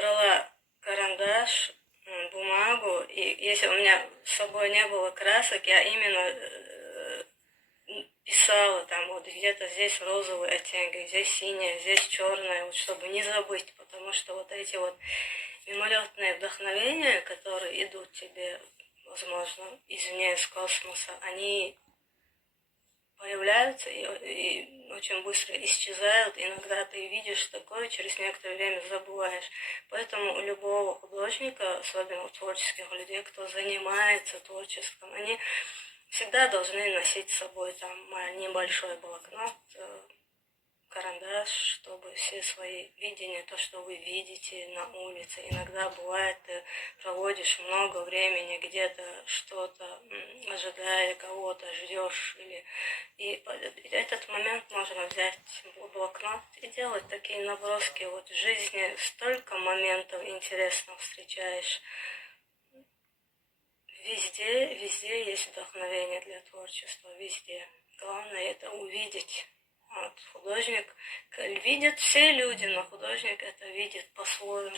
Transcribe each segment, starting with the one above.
брала карандаш, бумагу, и если у меня с собой не было красок, я именно писала там вот где-то здесь розовый оттенок, здесь синяя, здесь черная, вот чтобы не забыть, потому что вот эти вот мимолетные вдохновения, которые идут тебе, возможно, извне, из космоса, они появляются и очень быстро исчезают. Иногда ты видишь такое, через некоторое время забываешь. Поэтому у любого художника, особенно у творческих людей, кто занимается творчеством, они всегда должны носить с собой там небольшой блокнот, карандаш, чтобы все свои видения, то, что вы видите на улице. Иногда бывает, ты проводишь много времени где-то, что-то ожидая кого-то, ждешь. И этот момент можно взять в блокнот и делать такие наброски. Вот в жизни столько моментов интересных встречаешь. Везде есть вдохновение для творчества, везде. Главное это увидеть. Вот, художник видит все люди, но художник это видит по-своему.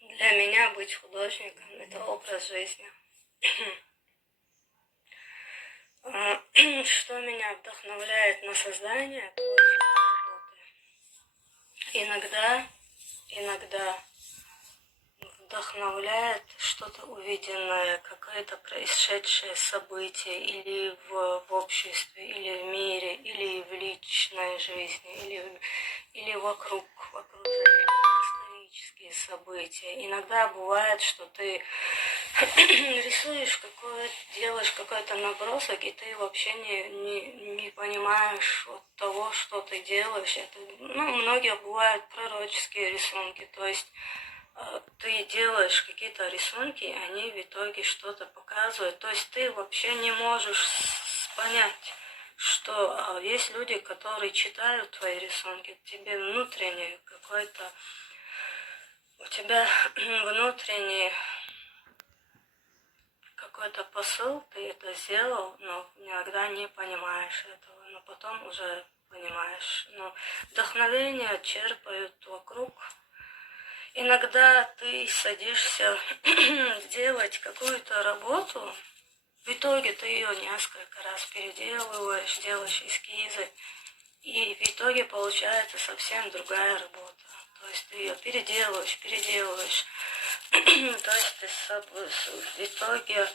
Для меня быть художником это образ жизни. Что меня вдохновляет на создание творческой работы? Иногда вдохновляет что-то увиденное, какое-то происшедшее событие или в обществе, или в мире, или в личной жизни, или вокруг, в окружении, исторические события. Иногда бывает, что ты рисуешь делаешь какой-то набросок, и ты вообще не понимаешь от того, что ты делаешь. Это, многие бывают пророческие рисунки, то есть ты делаешь какие-то рисунки, и они в итоге что-то показывают. То есть ты вообще не можешь понять, что есть люди, которые читают твои рисунки, тебе внутренний какой-то, у тебя внутренний какой-то посыл, ты это сделал, но иногда не понимаешь этого, но потом уже понимаешь. Но вдохновение черпают вокруг. Иногда ты садишься делать какую-то работу, в итоге ты ее несколько раз переделываешь, делаешь эскизы, и в итоге получается совсем другая работа. То есть ты ее переделываешь. То есть в итоге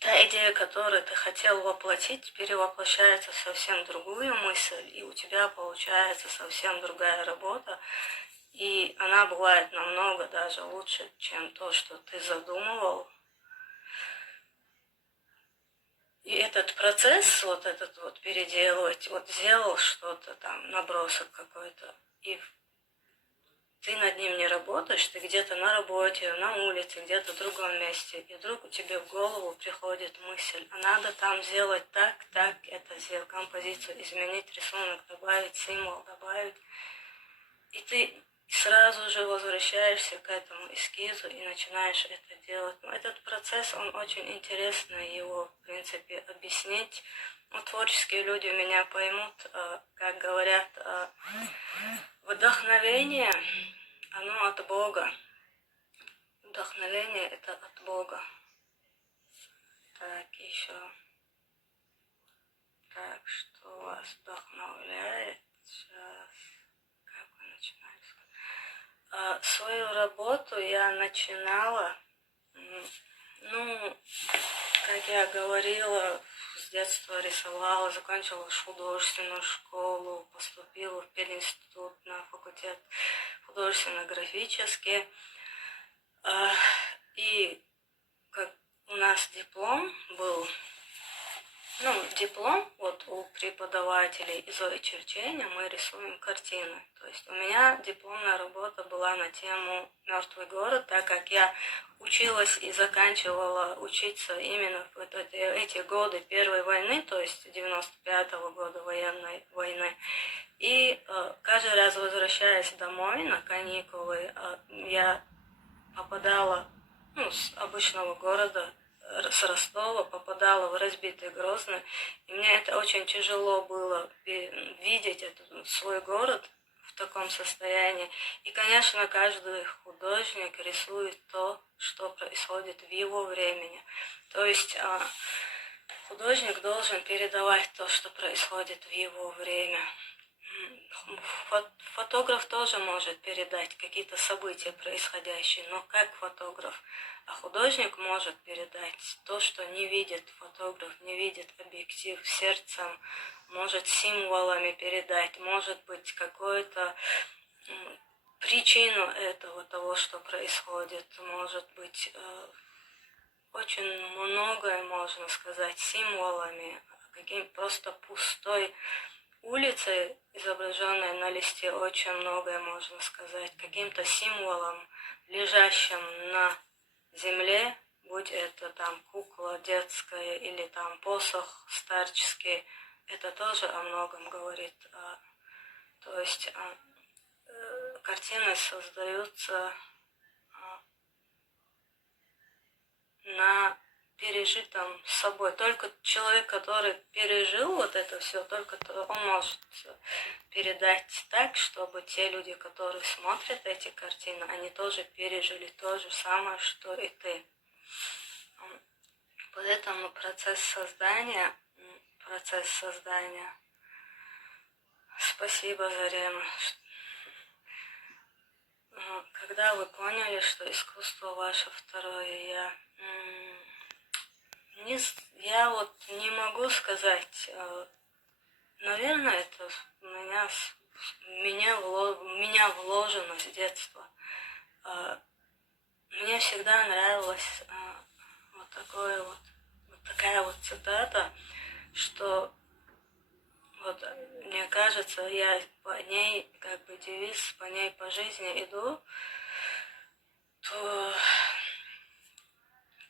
та идея, которую ты хотел воплотить, перевоплощается в совсем другую мысль, и у тебя получается совсем другая работа. И она бывает намного даже лучше, чем то, что ты задумывал. И этот процесс, вот этот вот переделывать, вот сделал что-то там, набросок какой-то, и ты над ним не работаешь, ты где-то на работе, на улице, где-то в другом месте, и вдруг тебе в голову приходит мысль, а надо там сделать так, это сделать, композицию изменить, рисунок добавить, символ добавить. И ты сразу же возвращаешься к этому эскизу и начинаешь это делать. Но этот процесс, он очень интересный, его, в принципе, объяснить. Творческие люди меня поймут, как говорят, вдохновение, оно от Бога. Вдохновение это от Бога. Так, еще. Так, что вас вдохновляет? Сейчас. Как вы начинали? Свою работу я начинала, как я говорила, с детства рисовала, закончила художественную школу, поступила в пединститут на факультет художественно-графический. И как у нас диплом был, диплом вот у преподавателей из черчения мы рисуем картины. То есть у меня дипломная работа была на тему «Мертвый город», так как я училась и заканчивала учиться именно в эти годы Первой войны, то есть 95-го года военной войны. И каждый раз, возвращаясь домой на каникулы, я попадала с обычного города, с Ростова, попадала в разбитый Грозный. И мне это очень тяжело было видеть этот свой город в таком состоянии. И, конечно, каждый художник рисует то, что происходит в его времени. То есть художник должен передавать то, что происходит в его время. Фотограф тоже может передать какие-то события происходящие, но как фотограф. А художник может передать то, что не видит фотограф, не видит объектив сердцем, может символами передать, может быть какую-то причину этого, того, что происходит, может быть очень многое, можно сказать, символами, каким просто пустой улицей, изображенной на листе, очень многое можно сказать, каким-то символом, лежащим на земле, будь это там кукла детская или там посох старческий, это тоже о многом говорит. То есть картины создаются на пережитом с собой. Только человек, который пережил вот это все, только он может передать так, чтобы те люди, которые смотрят эти картины, они тоже пережили то же самое, что и ты. Поэтому процесс создания, спасибо, Зарема, когда вы поняли, что искусство ваше второе я вот не могу сказать, наверное, это меня вложено с детства. Мне всегда нравилась вот такая вот цитата, что вот мне кажется, я по ней, как бы девиз, по ней по жизни иду, то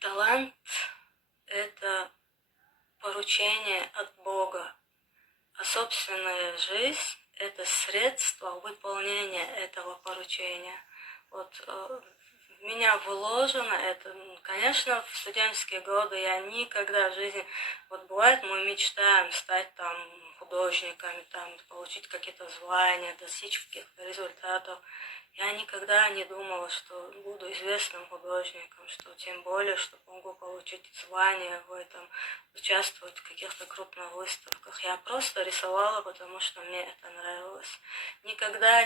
талант — это поручение от Бога, а собственная жизнь — это средство выполнения этого поручения. Вот в меня вложено это. Конечно, в студенческие годы я никогда в жизни... Вот бывает, мы мечтаем стать там художниками, там, получить какие-то звания, достичь каких-то результатов. Я никогда не думала, что буду известным художником, что тем более, что могу получить звание в этом, участвовать в каких-то крупных выставках. Я просто рисовала, потому что мне это нравилось. Никогда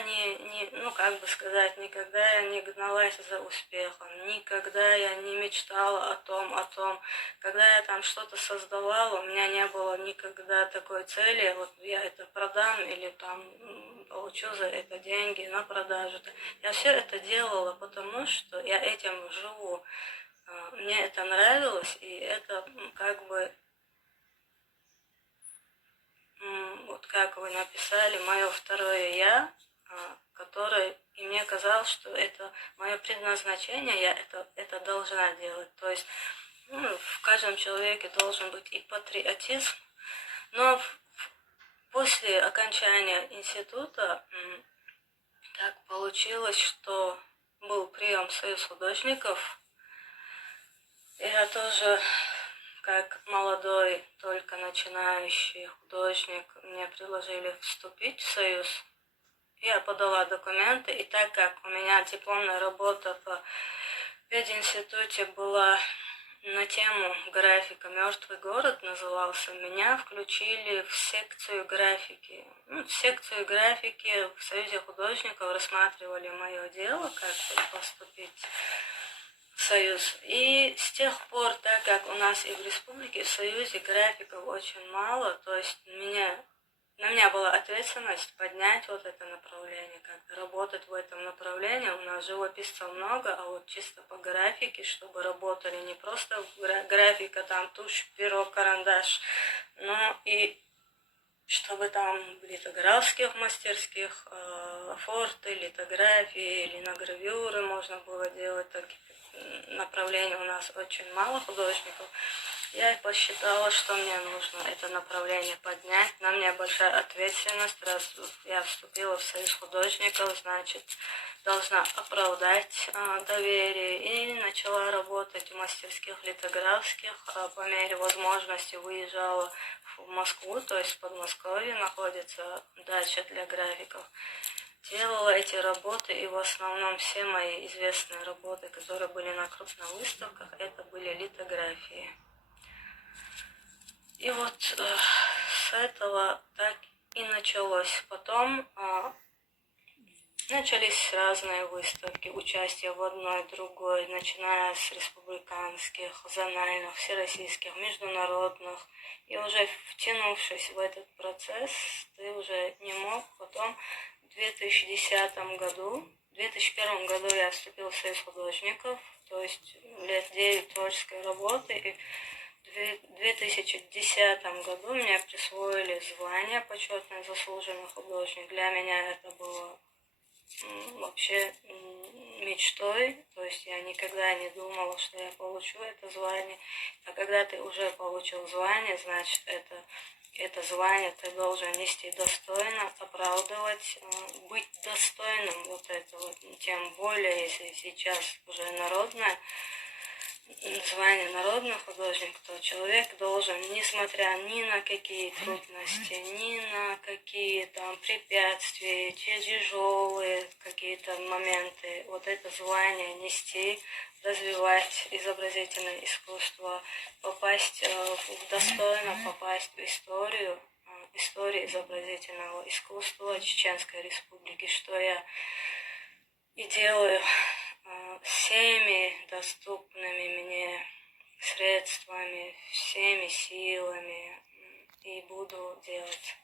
никогда я не гналась за успехом, никогда я не мечтала о том. Когда я там что-то создавала, у меня не было никогда такой цели, вот я это продам или там получу за это деньги на продажу. Я все это делала, потому что я этим живу. Мне это нравилось, и это как бы, вот как вы написали, мое второе я, которое, и мне казалось, что это мое предназначение, я это должна делать. То есть в каждом человеке должен быть и патриотизм, но после окончания института так получилось, что был прием в Союз художников. Я тоже, как молодой, только начинающий художник, мне предложили вступить в Союз. Я подала документы, и так как у меня дипломная работа в пединституте была на тему графика «Мертвый город» назывался, меня включили в секцию графики. В секцию графики в Союзе художников рассматривали мое дело, как поступить в Союз. И с тех пор, так как у нас и в республике, и в Союзе графиков очень мало, то есть на меня была ответственность поднять вот это направление, как работать в этом направлении. У нас живописцев много, а вот чисто по графике, чтобы работали не просто графика, там тушь, перо, карандаш, но и чтобы там в литографских мастерских форты, литографии или на гравюры можно было делать. Такие направлений у нас очень мало художников. Я посчитала, что мне нужно это направление поднять. На мне большая ответственность. Раз я вступила в Союз художников, значит, должна оправдать доверие. И начала работать в мастерских литографских. По мере возможности выезжала в Москву, то есть в Подмосковье находится дача для графиков. делала эти работы, и в основном все мои известные работы, которые были на крупных выставках, это были литографии. И вот с этого так и началось. Потом начались разные выставки, участие в одной, другой, начиная с республиканских, зональных, всероссийских, международных. И уже втянувшись в этот процесс, ты уже не мог. Потом в 2010 году, в 2001 году я вступил в Союз художников, то есть лет 9 творческой работы. И в 2010 году мне присвоили звание почетный заслуженный художник. Для меня это было вообще мечтой, то есть я никогда не думала, что я получу это звание. А когда ты уже получил звание, значит, это звание ты должен нести достойно, оправдывать, быть достойным вот этого. Тем более, если сейчас уже народное звание народный художник, то человек должен, несмотря ни на какие трудности, ни на какие там препятствия, тяжелые какие-то моменты, вот это звание нести, развивать изобразительное искусство, попасть достойно попасть в историю, истории изобразительного искусства Чеченской Республики, что я и делаю всеми доступными мне средствами, всеми силами и буду делать.